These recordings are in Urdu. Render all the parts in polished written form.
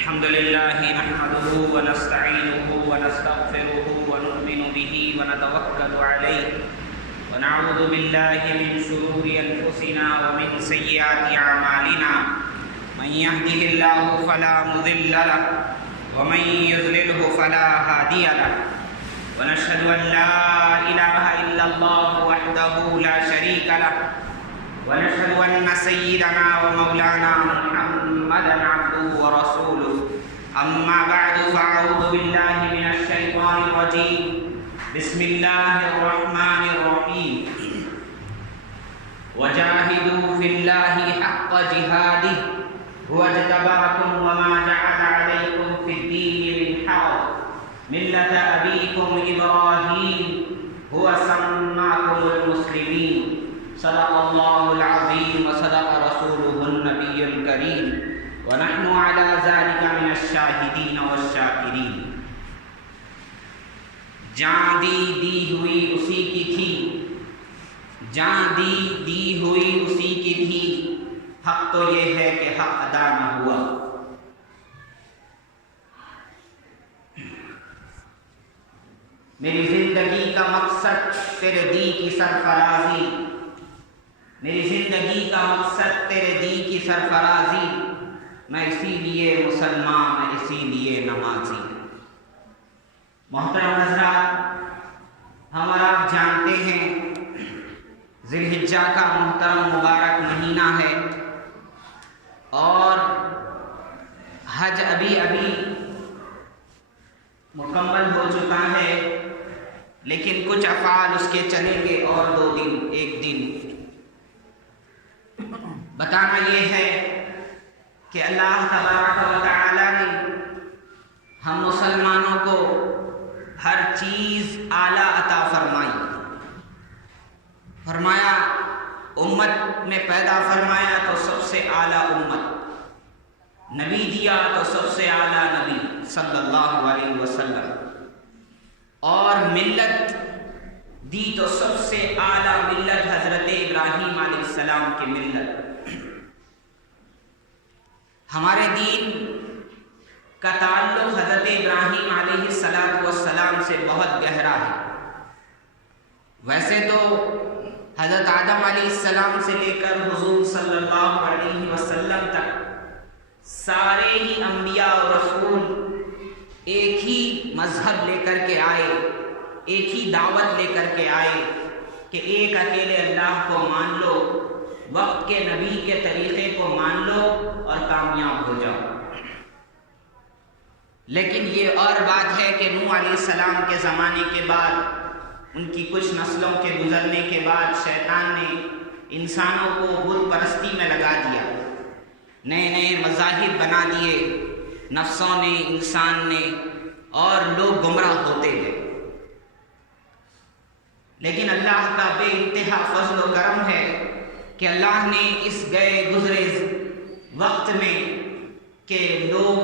الحمد لله نحمده ونستعينه ونستغفره ونؤمن به ونتوكل عليه ونعوذ بالله من شرور أنفسنا ومن سيئات أعمالنا من يهده الله فلا مضل له ومن يضلله فلا هادي له ونشهد أن لا إله إلا الله وحده لا شريك له ونشهد أن سيدنا ومولانا محمدا عبده ورسوله أما بعد فأعوذ بالله من الشيطان الرجيم بسم الله الرحمن الرحيم وجاهدوا في الله حق جهاده هو اجتباكم وما جعل عليكم في الدين من حرج ملة أبيكم إبراهيم هو سماكم المسلمين صدق الله العظيم وصدق رسوله النبي الكريم ونحن على ذلك من الشاهدين والشاكرين. جان دی ہوئی اسی کی تھی، جان دی ہوئی اسی کی تھی، حق تو یہ ہے کہ حق ادا نہ ہوا. میری زندگی کا مقصد تیرے دین کی سرفرازی، میری زندگی کا مقصد تیرے دین کی سرفرازی، میں اسی لیے مسلمان، میں اسی لیے نمازی. محترم حضرات، ہم اور آپ جانتے ہیں ذی الحجہ کا محترم مبارک مہینہ ہے اور حج ابھی مکمل ہو چکا ہے، لیکن کچھ افعال اس کے چلیں گے اور 2 دن 1 دن. بتانا یہ ہے کہ اللہ تبارک و تعالی نے ہم مسلمانوں کو ہر چیز اعلیٰ عطا فرمایا امت میں پیدا فرمایا تو سب سے اعلیٰ امت، نبی دیا تو سب سے اعلیٰ نبی صلی اللہ علیہ وسلم، اور ملت دی تو سب سے اعلیٰ ملت حضرت ابراہیم علیہ السلام کی ملت. ہمارے دین کا تعلق حضرت ابراہیم علیہ السلام سے بہت گہرا ہے. ویسے تو حضرت آدم علیہ السلام سے لے کر حضور صلی اللہ علیہ وسلم تک سارے ہی انبیاء اور رسول ایک ہی مذہب لے کر کے آئے، ایک ہی دعوت لے کر کے آئے کہ ایک اکیلے اللہ کو مان لو، وقت کے نبی کے طریقے کو مان لو اور کامیاب ہو جاؤ. لیکن یہ اور بات ہے کہ نوح علیہ السلام کے زمانے کے بعد، ان کی کچھ نسلوں کے گزرنے کے بعد شیطان نے انسانوں کو بت پرستی میں لگا دیا، نئے مذاہب بنا دیے نفسوں نے، انسان نے، اور لوگ گمراہ ہوتے گئے. لیکن اللہ کا بے انتہا فضل و کرم ہے کہ اللہ نے اس گئے گزرے وقت میں کہ لوگ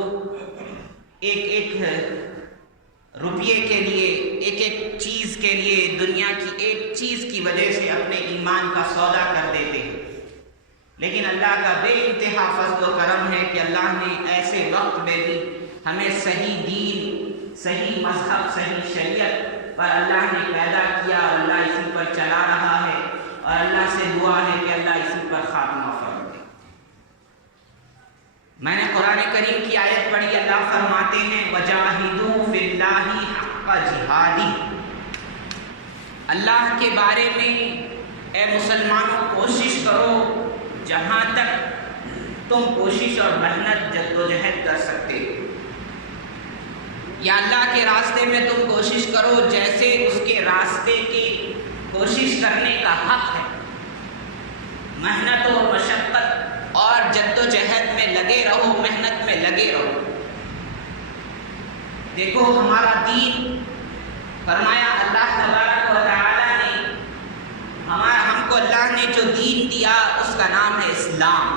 ایک روپیے کے لیے، ایک چیز کے لیے، دنیا کی ایک چیز کی وجہ سے اپنے ایمان کا سودا کر دیتے ہیں. لیکن اللہ کا بے انتہا فضل و کرم ہے کہ اللہ نے ایسے وقت میں بھی ہمیں صحیح دین، صحیح مذہب، صحیح شریعت پر اللہ نے پیدا کیا، اور اللہ اسی پر چلا رہا ہے، اور اللہ سے دعا ہے کہ اللہ اسی پر خاتمہ فرمائے. میں نے قرآن کریم کی آیت پڑھی، اللہ فرماتے ہیں وَجَاهِدُوا فِي اللَّهِ حَقَّ جِهَادِهِ. اللہ کے بارے میں اے مسلمانوں کوشش کرو جہاں تک تم کوشش اور محنت جدوجہد کر سکتے ہو، یا اللہ کے راستے میں تم کوشش کرو جیسے اس کے راستے کی کوشش کرنے کا حق ہے. محنت و مشقت اور جدوجہد میں لگے رہو، محنت میں لگے رہو. دیکھو ہمارا دین، فرمایا اللہ تبارک و تعالی نے ہم کو اللہ نے جو دین دیا اس کا نام ہے اسلام،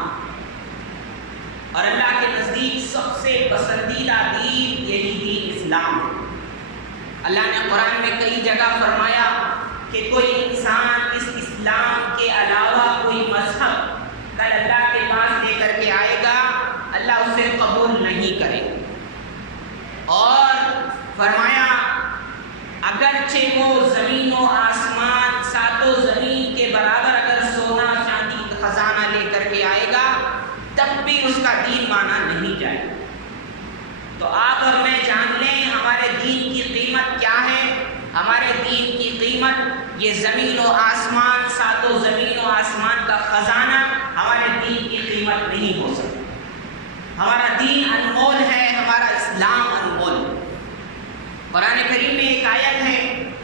اور اللہ کے نزدیک سب سے پسندیدہ دین یہی دین اسلام ہے. اللہ نے قرآن میں کئی جگہ فرمایا کہ کوئی انسان اس اسلام کے علاوہ کوئی مذہب کل اللہ کے پاس لے کر کے آئے گا، اللہ اسے قبول نہیں کرے. یہ زمین و آسمان، ساتوں زمین و آسمان کا خزانہ ہمارے دین کی قیمت نہیں ہو سکتا۔ ہمارا دین انمول ہے، ہمارا اسلام انمول ہے۔ قرآن کریم میں ایک آیت ہے،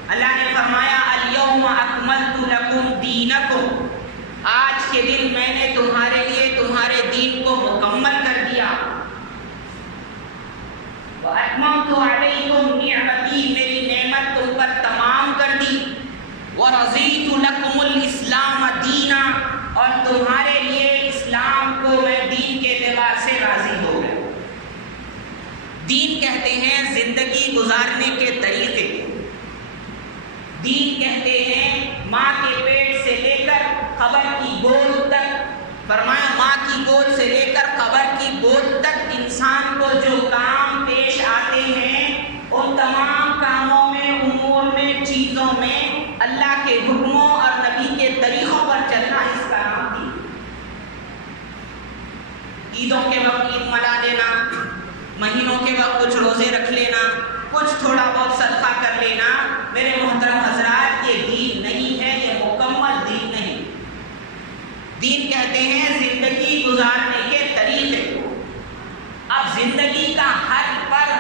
اللہ نے فرمایا الیوم اکملت لکم دینکم، آج کے دن میں نے تمہارے لیے تمہارے دین کو مکمل کر دیا۔ وَأَتْمَمْتُ عَلَيْكُمْ نِعْمَتِي، میری نعمت تم پر تمام کر دی۔ وَرَضِيتُ لَكُمُ الْإِسْلَامَ دِينًا، اور تمہارے لیے اسلام کو میں دین کے اعتبار سے راضی ہو گیا۔ دین کہتے ہیں زندگی گزارنے کے طریقے، دین کہتے ہیں ماں کے پیٹ سے لے کر قبر کی گود تک، فرمایا ماں کی گود سے لے کر قبر کی گود تک انسان کو جو کام پیش آتے ہیں، ان تمام کاموں میں، امور میں، چیزوں میں اللہ کے حکموں اور نبی کے طریقوں پر چلنا اس کا نام دین۔ عیدوں کے وقت عید منا لینا، مہینوں کے وقت کچھ روزے رکھ لینا، کچھ تھوڑا بہت صدقہ کر لینا، میرے محترم حضرات یہ دین نہیں ہے، یہ مکمل دین نہیں۔ دین کہتے ہیں زندگی گزارنے کے طریقے۔ اب زندگی کا ہر پل،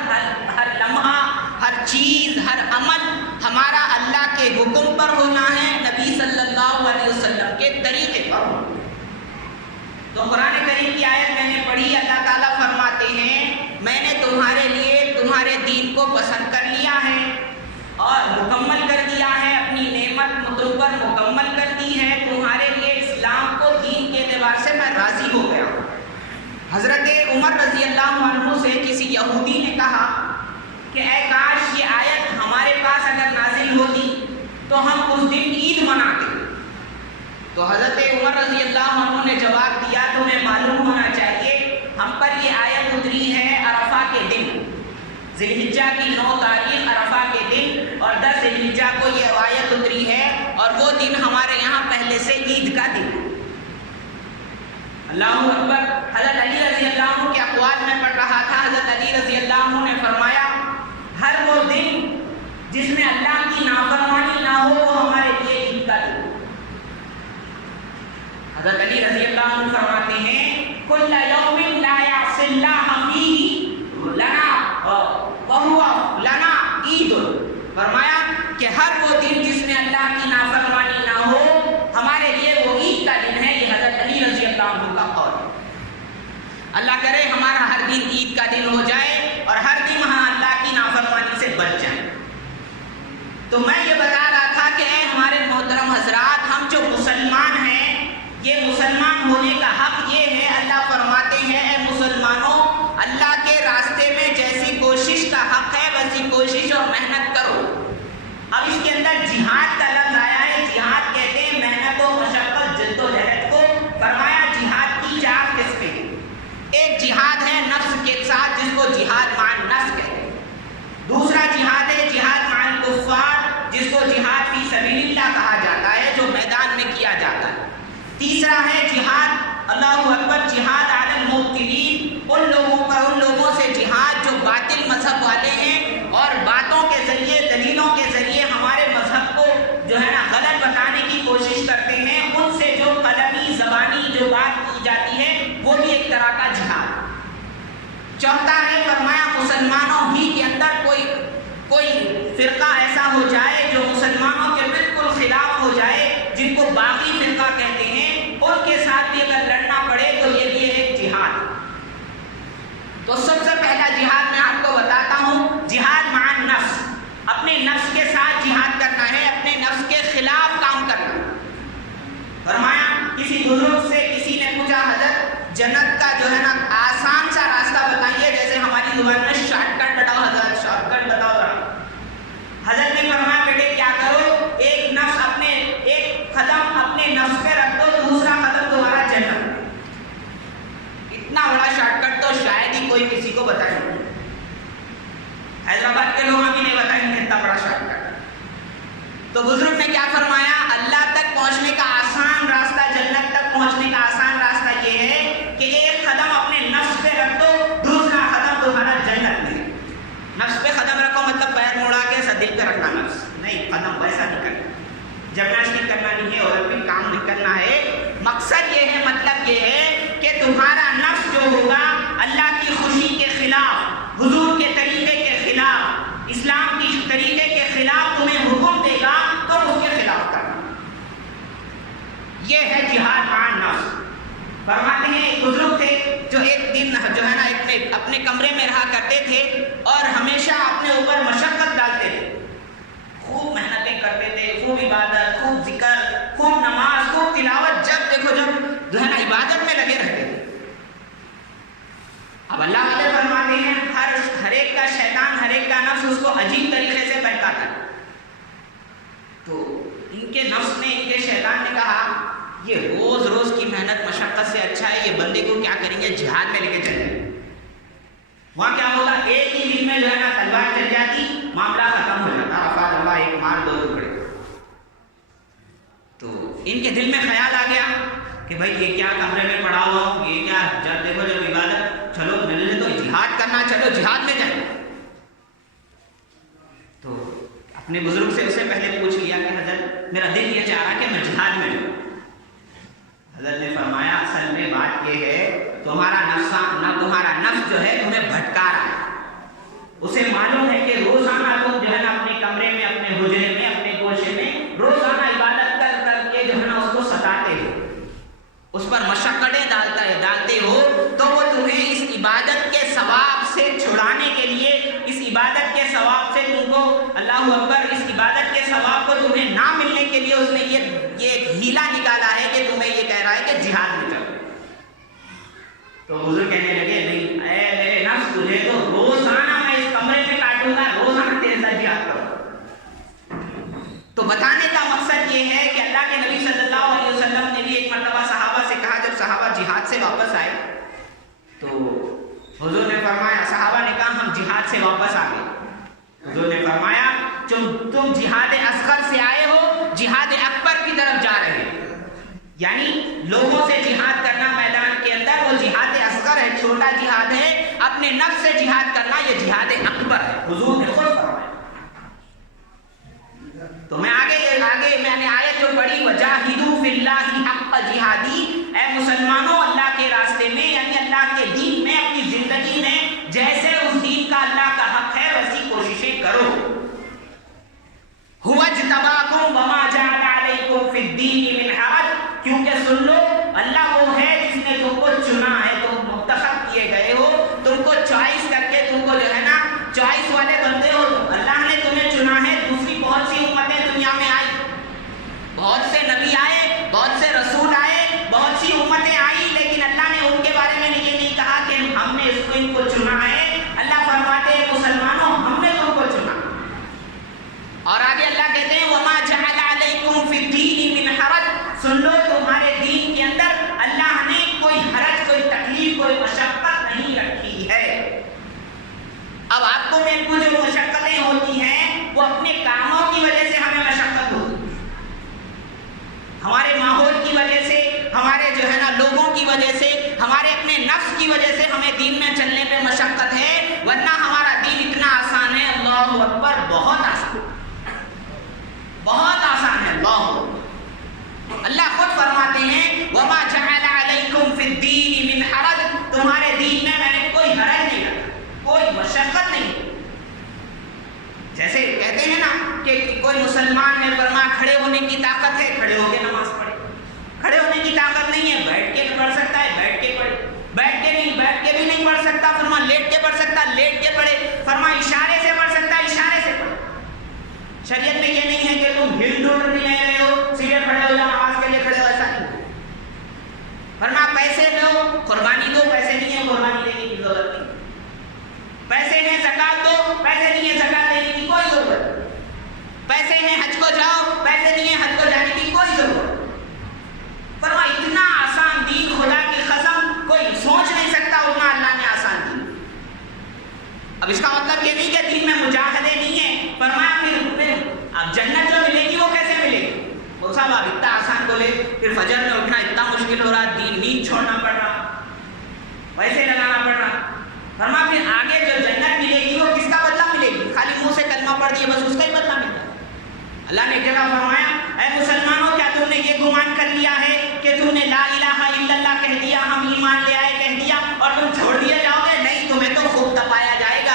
ہر لمحہ، ہر چیز، ہر عمل ہمارا اللہ کے حکم پر ہونا ہے، نبی صلی اللہ علیہ وسلم کے طریقے پر ہونا۔ تو قرآن کریم کی آیت میں نے پڑھی، اللہ تعالیٰ فرماتے ہیں میں نے تمہارے لیے تمہارے دین کو پسند کر لیا ہے اور مکمل کر دیا ہے، اپنی نعمت تم پر مکمل کر دی ہے، تمہارے لیے اسلام کو دین کے اعتبار سے میں راضی ہو گیا ہوں۔ حضرت عمر رضی اللہ عنہ سے کسی یہودی نے کہا کہ اے کاش یہ آیت ہمارے پاس اگر نازل ہوتی تو ہم اس دن عید مناتے۔ تو حضرت عمر رضی اللہ عنہ نے جواب دیا تمہیں معلوم ہونا چاہیے ہم پر یہ آیت اتری ہے عرفہ کے دن، ذی الحجہ کی 9 تاریخ عرفہ کے دن، اور 10 ذی الحجہ کو یہ آیت اتری ہے، اور وہ دن ہمارے یہاں پہلے سے عید کا دن ہے۔ اللہ اکبر۔ حضرت علی رضی اللہ عنہ کے اقوال میں پڑھ رہا تھا، حضرت علی رضی اللہ عنہ نے فرمایا ہر وہ دن جس میں اللہ کی نافرمانی نہ ہو وہ ہمارے لیے عید کا دن۔ حضرت علی رضی اللہ عنہ فرماتے ہیں کل یوم لا یعصی اللہ فیہ لنا وہو لنا عید، فرمایا کہ ہر وہ دن جس میں اللہ کی نافرمانی نہ ہو ہمارے لیے وہ عید کا دن ہے۔ یہ حضرت علی رضی اللہ عنہ کا قول ہے۔ اللہ کرے ہمارا ہر دن عید کا دن ہو جائے اور ہر دن ہم اللہ کی نافرمانی سے بچ جائیں۔ تو میں یہ بتا رہا تھا کہ اے ہمارے محترم حضرات، ہم جو مسلمان ہیں یہ مسلمان ہونے کا حق یہ ہے، اللہ فرماتے ہیں اے مسلمانوں اللہ کے راستے میں جیسی کوشش کا حق ہے ویسی کوشش اور محنت کرو۔ اب اس کے اندر جہاد کا لفظ آیا ہے، جہاد کہتے ہیں محنت و مشقت، جد و جہد کو۔ فرمایا جہاد کی 4 قسمیں ہیں۔ ایک جہاد ہے نفس کے ساتھ جس کو جہاد مع النفس کہتے ہیں، دوسرا جہاد ہے جہاد مع الکفار جس کو جہاد فی سبیل اللہ کہا جاتا ہے، جو میدان میں کیا جاتا ہے، تیسرا ہے جہاد اللہ اکبر جہاد علی المبطلین، ان لوگوں سے جہاد جو باطل مذہب والے ہیں اور باتوں کے ذریعے، دلیلوں کے ذریعے ہمارے مذہب کو جو ہے نا غلط بتانے کی کوشش کرتے ہیں، ان سے جو قلمی زبانی جو بات کی جاتی ہے وہ بھی ایک طرح کا جہاد۔ چوتھا ہے فرمایا مسلمانوں ہی کے اندر کوئی فرقہ ایسا ہو جائے جو مسلمانوں کے بالکل خلاف ہو جائے، جن کو باغی فرقہ کہتے ہیں، ان کے ساتھ بھی اگر لڑنا پڑے تو یہ بھی ایک جہاد۔ تو سب سے پہلا جہاد میں آپ کو بتاتا ہوں، جہاد مع النفس، اپنے نفس کے ساتھ جہاد کرنا ہے، اپنے نفس کے خلاف کام کرنا۔ فرمایا کسی بزرگ سے کسی نے پوچھا حضرت جنت کا جو ہے نا آسان سا راستہ بتائیے، جیسے ہماری زبان میں شارٹ کٹ بتاؤ حضرت، شارٹ کٹ بتاؤ۔ حضرت نے فرمایا بیٹے کیا کرو، ایک قدم اپنے نفس پہ رکھ دو، دوسرا قدم تمہارا جنت۔ اتنا بڑا شارٹ کٹ تو شاید ہی کوئی کسی کو بتائے، حیدرآباد کے لوگ ہمیں نہیں بتائیں گے اتنا بڑا شارٹ کٹ۔ تو بزرگ نے کیا فرمایا، اللہ تک پہنچنے کا آسان راستہ، جنت تک پہنچنے کا آسان راستہ یہ ہے کہ ایک قدم اپنے نفس پہ رکھ دو، دوسرا قدم تمہارا جنت میں۔ نفس پہ قدم رکھو مطلب پیر موڑا کے ایسا دل پہ رکھنا نفس نہیں، قدم ویسا نہیں کرنا، حضور کے طریقے کے خلاف، اسلام کی طریقے کے خلاف تمہیں حکم دے گا تو اس کے خلاف کرنا۔ یہ ہے جہاد مع النفس۔ فرماتے ہیں ایک بزرگ تھے جو ایک دن جو ہے نا اپنے کمرے میں رہا کرتے تھے اور ہمیشہ اپنے اوپر مشقت ڈالتے تھے، خوب محنتیں کرتے تھے، خوب عبادت، خوب ذکر، خوب نماز، خوب تلاوت، جب دیکھو جب جو ہے نا عبادت میں لگے رہتے تھے۔ اب اللہ والے فرماتے ہیں ہر ایک کا شیطان، ہر ایک کا نفس اس کو عجیب طریقے سے بہکاتا ہے۔ تو ان کے نفس نے، ان کے شیطان نے کہا یہ روز روز کی محنت مشقت سے اچھا ہے یہ بندے کو کیا کریں گے جہاد میں لے کے چلیں گے۔ وہاں کیا ہوگا، ایک ہی دن میں جو ہے نا تلوار چل جاتی، معاملہ ختم ہو جاتا، رفع دفع، ایک مار دو ٹکڑے۔ تو ان کے دل میں خیال آ گیا کہ بھائی یہ کیا کمرے میں پڑا ہوا ہوں، یہ کیا، جب دیکھو جب عبادت، چلو مجھے تو جہاد کرنا، چلو جہاد میں جائیں۔ تو اپنے بزرگ سے اسے پہلے پوچھ لیا کہ حضرت میرا دل یہ چاہ رہا کہ میں جہاد میں جاؤں۔ حضرت نے فرمایا اصل میں بات یہ ہے تمہارا نفس جو ہے تمہیں بھٹکا رہا ہے، اسے معلوم ہے کہ روزانہ تم جو ہے نا اپنے کمرے میں، اپنے حجرے میں، اپنے گوشے میں روزانہ عبادت کر کر کے جو ہے نا اس کو ستاتے ہو، اس پر مشقتیں ڈالتے ہو، تو وہ تمہیں اس عبادت کے ثواب سے چھڑانے کے لیے، اس عبادت کے ثواب سے تم کو، اللہ اکبر، اس عبادت کے ثواب کو تمہیں نہ ملنے کے لیے اس نے یہ ایک ہیلا نکالا ہے کہ تمہیں یہ کہہ رہا ہے کہ جہاد میں جاؤ۔ تو بزرگ کہنے لگے نہیں اے میرے نفس، تجھے تو روزانہ میں اس کمرے میں کاٹوں گا، روزانہ تیرے ساتھ جہاد کروں۔ تو بتانے کا مقصد یہ ہے کہ اللہ کے نبی صلی اللہ علیہ وسلم نے بھی ایک مرتبہ صحابہ سے کہا، جب صحابہ جہاد سے واپس آئے تو حضور نے فرمایا، صحابہ نے کہا ہم جہاد سے واپس آ گئے۔ حضور نے فرمایا تم جہاد اصغر سے آئے ہو، جہاد اکبر کی طرف جا رہے ہیں، یعنی لوگوں سے جہاد کرنا میدان کے اندر وہ جہاد اصغر ہے، چھوٹا جہاد ہے، اپنے نفس سے جہاد کرنا یہ جہاد اکبر ہے، حضور نے خود فرمایا۔ تو میں آگے میں نے آیت جو پڑھی، وجاہدوا فی اللہ حق جہادی، اے مسلمانوں اللہ کے راستے میں، یعنی اللہ کے دین میں، اپنی زندگی میں جیسے اس دین کا اللہ کا حق ہے ویسی کوششیں کرو۔ هو اجتباکم وما جعل علیکم فی الدین من حرج، کیونکہ سن لو اللہ وہ ہے جس نے تم کو چنا ہے، تم منتخب کیے گئے ہو، تم کو چوائس کر کے، تم کو جو ہے نا چوائس والے بندے ہو، اللہ نے تمہیں چنا ہے۔ دوسری بہت سی امتیں دنیا میں آئی، بہت سے نبی آئے، بہت سے رسول آئے، بہت سی امتیں آئی، لیکن اللہ نے ان کے بارے میں یہ نہیں کہا کہ ہم نے ان کو چنا ہے۔ اللہ فرماتے ہیں مسلمانوں ہم نے تم کو چنا۔ اور آگے اللہ کہتے ہیں وما جعل علیکم فی الدین من حرج، سن لو تمہارے دین کے اندر اللہ نے کوئی حرج، کوئی تکلیف، کوئی مشقت نہیں رکھی ہے۔ اب آپ کو میرے کو جو مشقتیں ہوتی ہیں وہ اپنے کاموں کی وجہ سے ہمیں مشقت ہوتی ہے، ہمارے ماحول کی وجہ سے، ہمارے جو ہے نا لوگوں کی وجہ سے، ہمارے اپنے نفس کی وجہ سے ہمیں دین میں چلنے پہ مشقت ہے، ورنہ ہمارا دین اتنا آسان ہے، اللہ اکبر، بہت آسان، بہت آسان ہے، اللہ خود فرماتے ہیں وما جعل علیکم فی الدین من حرج، تمہارے دین میں نے کوئی حرج نہیں رکھا، کوئی مشقت نہیں۔ جیسے کہتے ہیں نا کہ کوئی مسلمان نے فرمایا کھڑے ہونے کی طاقت ہے، کھڑے ہو کے نماز پڑھے، کھڑے ہونے کی طاقت نہیں ہے، بیٹھ کے پڑھ سکتا ہے، بیٹھ کے پڑھے، بیٹھ کے بھی نہیں پڑھ سکتا، فرما لیٹ کے پڑھ سکتا، لیٹ کے پڑھے، فرما اشارے سے پڑھ سکتا، اشارے سے پڑھے۔ شریعت میں یہ نہیں ہے کہ تم ہل ڈل نہیں رہے ہو، سیدھے کھڑے ہو جاؤ، نماز کے لیے کھڑے ہو، ایسا نہیں۔ فرما پیسے دو، قربانی دو، پیسے نہیں ہے قربانی دینے کی ضرورت نہیں، پیسے ہیں زکات دو، پیسے نہیں ہے زکات دینے کی کوئی ضرورت، پیسے ہیں حج کو جاؤ، پیسے نہیں ہے حج کو جانے کی کوئی ضرورت۔ فرما اتنا آسان دین، خدا کی قسم کوئی سوچ نہیں سکتا اتنا اللہ نے آسان دین۔ اب اس کا مطلب یہ نہیں کہ دین میں مجاہدے نہیں ہیں، فرمایا پھر اب جنت جو ملے گی وہ کیسے ملے گی؟ وہ صاحب آپ اتنا آسان بولے، پھر فجر میں اٹھنا اتنا مشکل ہو رہا، نیند چھوڑنا پڑ رہا، ویسے لگانا پڑ رہا۔ فرما پھر آگے جو جنت ملے گی وہ کس کا بدلہ ملے گی؟ خالی منہ سے کلمہ پڑھ دیے بس اس کا ہی بدلہ ملتا ہے۔ اللہ نے ایک جگہ فرمایا اے مسلمانوں کیا تم نے یہ گمان کر لیا ہے کہ تم نے لا الہ الا اللہ کہہ دیا، ہم ایمان لے آئے کہہ دیا اور تم چھوڑ دیے جاؤ گے؟ نہیں، تمہیں تو خوب تپایا جائے گا،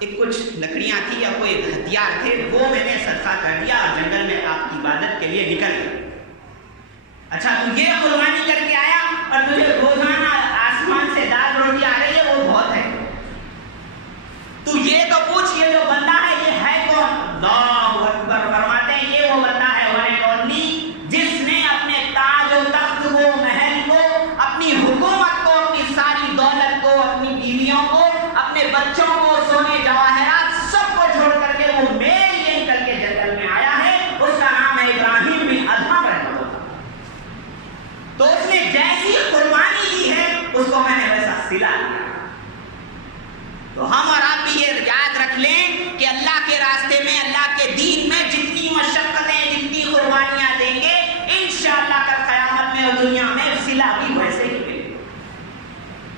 ایک کچھ لکڑیاں تھی یا کوئی ہتھیار تھے، وہ میں نے صدقہ کر دیا اور جنگل میں آپ کی عبادت کے لیے نکل گیا۔ اچھا تو یہ قربانی کر کے آیا اور تجھے روزانہ آسمان سے دال روٹی آ رہی ہے، وہ بہت ہے۔ تو یہ تو پوچھ، یہ جو بندہ ہے یہ ہے کون؟ اللہ اکبر فرماتے ہیں یہ وہ بندہ ہے ون اینڈ اونلی جس نے اپنے تاج و تخت کو، محل کو، اپنی حکومت کو، اپنی ساری دولت کو، اپنی بیویوں کو، اپنے بچوں کو، سونے جواہرات سب کو چھوڑ کر کے وہ میرے لیے نکل کے جنگل میں آیا ہے۔ اس کا نام ہے ابراہیم بن ادھم رحمۃ اللہ۔ تو اس نے جیسی قربانی دی ہے اس کو میں نے ویسا صلہ دیا۔ تو ہم اور آپ بھی یہ یاد رکھ لیں کہ اللہ کے راستے میں، اللہ کے دین میں جتنی مشقتیں، جتنی قربانیاں دیں گے، انشاءاللہ کل قیامت میں اور دنیا میں صلہ بھی ویسے ہی ملے گا۔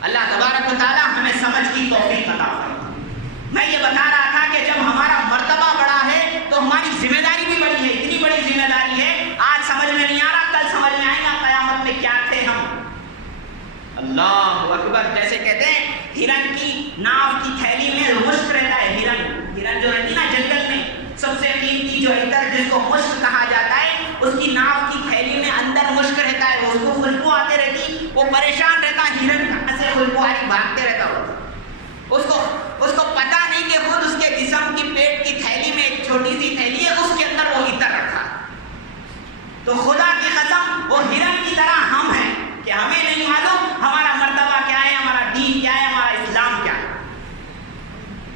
اللہ تبارک و تعالی ہمیں سمجھ کی توفیق عطا فرمائے۔ میں یہ بتا رہا تھا کہ جب ہمارا مرتبہ بڑا ہے تو ہماری ذمہ داری بھی بڑی ہے۔ اتنی بڑی ذمہ داری ہے، آج سمجھ میں نہیں آ رہا، کل سمجھ میں آئے گا قیامت میں کیا تھے ہم۔ اللہ اکبر، جیسے کہتے ہیں ہرن کی ناؤ کی تھیلی میں مشک رہتا ہے۔ ہرن جو رہتی نا جنگل میں، سب سے قیمتی جو عطر جس کو مشک کہا جاتا ہے، اس کی ناؤ کی تھیلی میں اندر مشک رہتا ہے، اس کو خوشبو آتے رہتی، وہ پریشان رہتا، ہرن کہاں سے خوشبو آئی بھاگتے رہتا ہوتا۔ اس کو پتا نہیں کہ خود اس کے جسم کی پیٹ کی تھیلی میں ایک چھوٹی سی تھیلی ہے، اس کے اندر وہ عطر رکھا۔ تو خدا کی قسم وہ ہرن کی طرح ہم ہیں کہ ہمیں نہیں معلوم ہمارا مرتبہ کیا ہے، ہمارا دین کیا ہے، ہمارا اسلام کیا ہے۔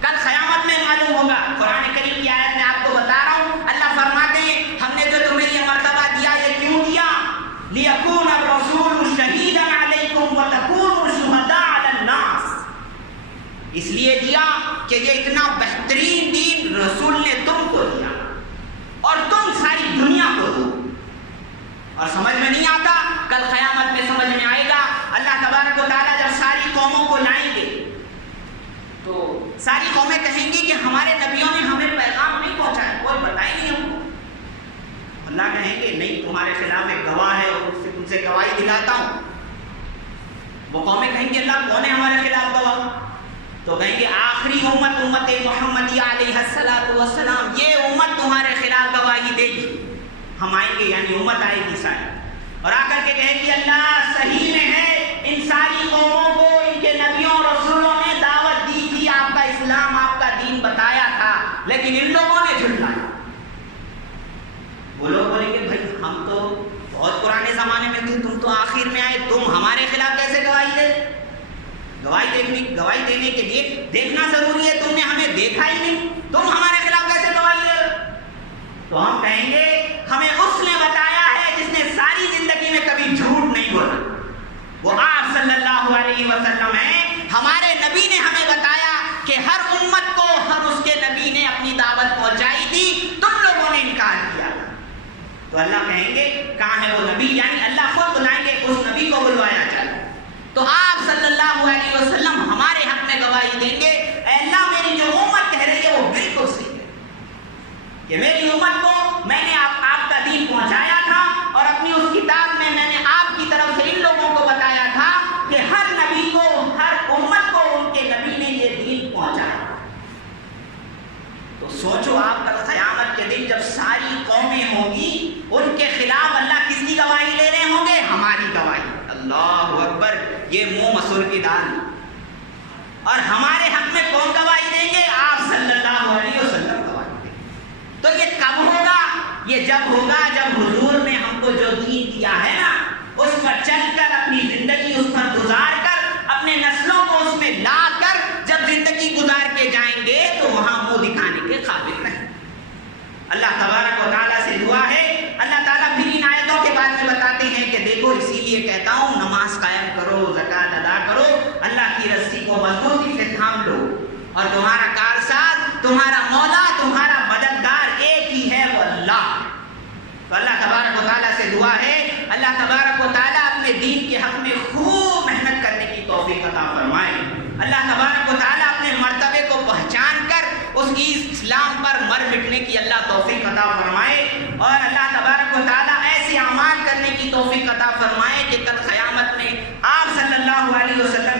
کل قیامت میں معلوم ہوگا۔ قرآن کریم کی آیت میں آپ کو بتا رہا ہوں، اللہ فرماتے ہیں ہم نے جو تمہیں یہ مرتبہ دیا یہ کیوں دیا؟ لِيَكُونَ الرَّسُولُ شَهِيدًا عَلَيْكُمْ وَتَكُونُوا شُهَدَاءَ عَلَى النَّاسِ۔ اس لیے دیا کہ یہ اتنا بہترین دین رسول نے تم کو دیا اور تم ساری دنیا کو دو۔ اور سمجھ میں نہیں آتا، کل قیامت میں سمجھ میں آئے گا۔ اللہ تبارک و تعالیٰ جب ساری قوموں کو لائیں گے تو ساری قومیں کہیں گی کہ ہمارے نبیوں نے ہمیں پیغام نہیں پہنچایا، کوئی بتائی نہیں ہم کو۔ اللہ کہیں گے نہیں، تمہارے خلاف ایک گواہ ہے اور تم سے گواہی دلاتا ہوں۔ وہ قومیں کہیں گے اللہ کون ہے ہمارے خلاف گواہ؟ تو کہیں گے آخری امت محمدیہ علیہ السلام، یہ امت تمہارے خلاف گواہی دے گی۔ ہم آئیں گے، یعنی امت آئے گی ساری، اور آ کر کے کہے گی اللہ صحیح میں ہے، ان ساری قوموں کو ان کے نبیوں اور رسولوں نے دعوت دی تھی، آپ کا اسلام، آپ کا دین بتایا تھا، لیکن ان لوگوں نے جھٹلایا۔ وہ لوگ بولیں گے بھائی ہم تو بہت پرانے زمانے میں تھے، تم تو آخر میں آئے، تم ہمارے خلاف کیسے گواہی دے؟ گواہی دینے کے لیے دیکھنا ضروری ہے، تم نے ہمیں دیکھا ہی نہیں، تم ہمارے خلاف کیسے گواہی دے؟ تو ہم کہیں گے ہمیں اس نے بتایا ہے جس نے ساری زندگی میں کبھی جھوٹ نہیں بولا، وہ آپ صلی اللہ علیہ وسلم ہیں۔ ہمارے نبی نے ہمیں بتایا کہ ہر امت کو ہر اس کے نبی نے اپنی دعوت پہنچائی تھی، تم لوگوں نے انکار کیا۔ تو اللہ کہیں گے کہاں ہے وہ نبی؟ یعنی اللہ خود بلائیں گے، اس نبی کو بلوانا چاہیے۔ تو آپ صلی اللہ علیہ وسلم ہمارے حق میں گواہی دیں گے، اے اللہ میری جو امت کہہ رہی ہے وہ بالکل صحیح ہے، کہ میری امت کو میں نے آپ کا دین پہنچایا تھا، اور اپنی اس کتاب میں میں نے آپ کی طرف سے ان لوگوں کو بتایا تھا کہ ہر نبی کو، ہر امت کو ان کے نبی نے یہ دین پہنچایا۔ تو سوچو آپ کل قیامت کے دن جب ساری قومیں ہوں گی، ان کے خلاف اللہ کس کی گواہی لے رہے ہوں گے؟ ہماری گواہی۔ اللہ اکبر، یہ منہ مسور کی دال۔ اور ہمارے حق میں کون گواہی دیں گے؟ آپ صلی اللہ علیہ وسلم گواہی دیں گے۔ تو یہ کب ہوگا؟ یہ جب ہوگا جب حضور نے ہم کو جو دین دیا ہے نا، اس پر چل کر اپنی زندگی اس پر گزار کر اپنے نسلوں کو اس میں لا کر جب زندگی گزار کے جائیں گے تو وہاں منہ دکھانے کے قابل نہیں۔ اللہ تبارک و تعالیٰ سے دعا ہے، اللہ تعالیٰ پھر ان آیتوں کے بعد میں بتاتے ہیں کہ دیکھو اسی لیے کہتا ہوں نماز قائم کرو، زکوٰۃ ادا کرو، اللہ کی رسی کو مضبوطی سے تھام لو، اور تمہارا کارساز، تمہارا مولا، تمہارا مددگار ایک ہی ہے، وہ اللہ۔ تو اللہ تبارک و تعالیٰ سے دعا ہے اللہ تبارک و تعالیٰ اپنے دین کے حق میں خوب محنت کرنے کی توفیق عطا فرمائے۔ اللہ تبارک و تعالیٰ اپنے مرتبے کو پہچان کر اس کی اسلام پر مر مٹنے کی اللہ توفیق عطا فرمائے، اور اللہ تبارک و تعالیٰ ایسے اعمال کرنے کی توفیق عطا فرمائے کہ کل قیامت میں آپ صلی اللہ علیہ وسلم